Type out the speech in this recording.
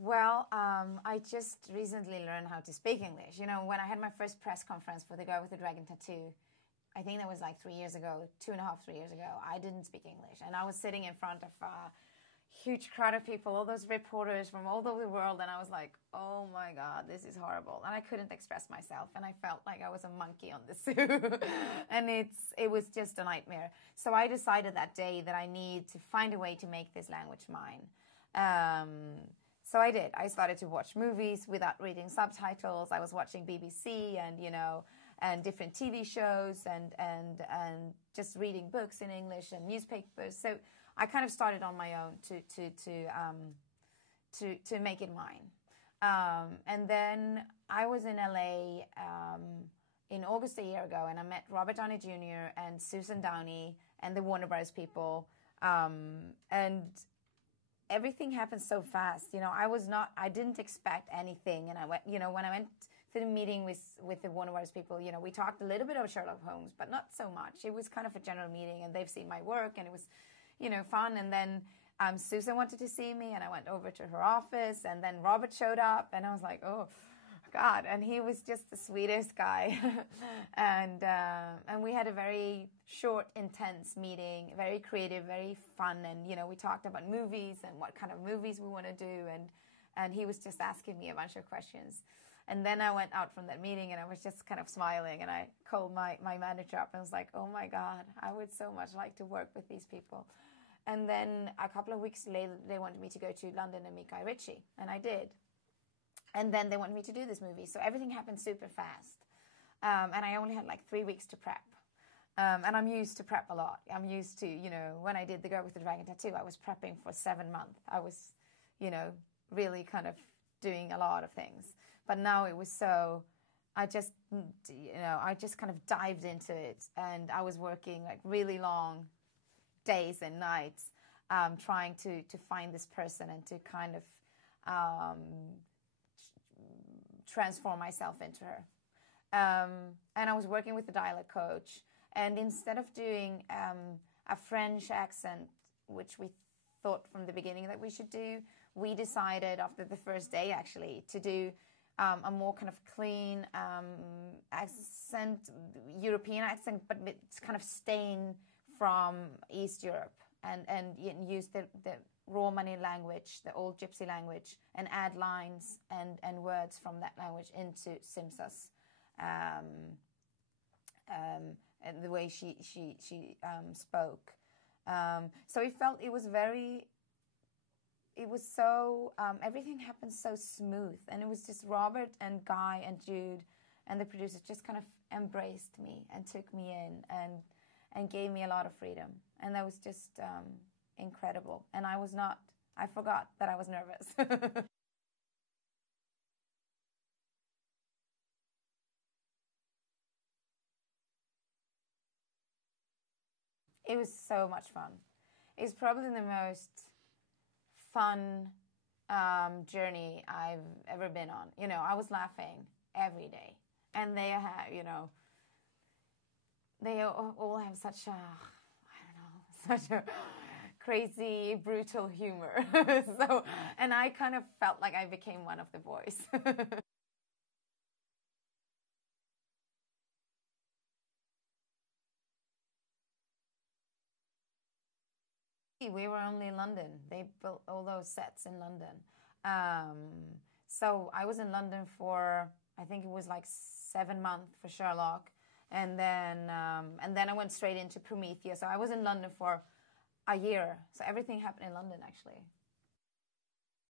Well, I just recently learned how to speak English. You know, when I had my first press conference for The Girl with the Dragon Tattoo, I think that was like 3 years ago, 2.5, 3 years ago, I didn't speak English. And I was sitting in front of a huge crowd of people, all those reporters from all over the world. And I was like, oh my God, this is horrible. And I couldn't express myself. And I felt like I was a monkey on the zoo. And it was just a nightmare. So I decided that day that I need to find a way to make this language mine. So I did. I started to watch movies without reading subtitles. I was watching BBC and, and different TV shows and just reading books in English and newspapers. So I kind of started on my own to make it mine. And then I was in LA in August a year ago, and I met Robert Downey Jr. and Susan Downey and the Warner Bros. People. And everything happened so fast. I didn't expect anything. And I went, when I went to the meeting with the Warner Bros. People, we talked a little bit of Sherlock Holmes, but not so much. It was kind of a general meeting, and they've seen my work, and it was, fun. And then Susan wanted to see me, and I went over to her office, and then Robert showed up, and I was like, oh, God. And he was just the sweetest guy. and we had a very short, intense meeting, very creative, very fun. And, we talked about movies and what kind of movies we want to do. And he was just asking me a bunch of questions. And then I went out from that meeting, and I was just kind of smiling. And I called my manager up and was like, oh, my God, I would so much like to work with these people. And then a couple of weeks later, they wanted me to go to London and meet Guy Ritchie. And I did. And then they wanted me to do this movie. So everything happened super fast. And I only had like 3 weeks to prep. And I'm used to prep a lot. I'm used to, when I did The Girl with the Dragon Tattoo, I was prepping for 7 months. I was, really kind of doing a lot of things. But now it was so, I just kind of dived into it. And I was working like really long days and nights trying to find this person and to kind of transform myself into her. And I was working with a dialect coach. And instead of doing a French accent, which we thought from the beginning that we should do, we decided after the first day, actually, to do a more kind of clean accent, European accent, but it's kind of staying from East Europe and use the Romani language, the old Gypsy language, and add lines and words from that language into Simsa's and the way she spoke. So it felt everything happened so smooth, and it was just Robert and Guy and Jude and the producers just kind of embraced me and took me in and gave me a lot of freedom, and that was just incredible. And I forgot that I was nervous. It was so much fun. It's probably the most fun journey I've ever been on. I was laughing every day. And they have, they all have such a crazy, brutal humor. And I kind of felt like I became one of the boys. We were only in London. They built all those sets in London. So I was in London for, I think it was like 7 months for Sherlock. And then I went straight into Prometheus. So I was in London for a year. So everything happened in London, actually.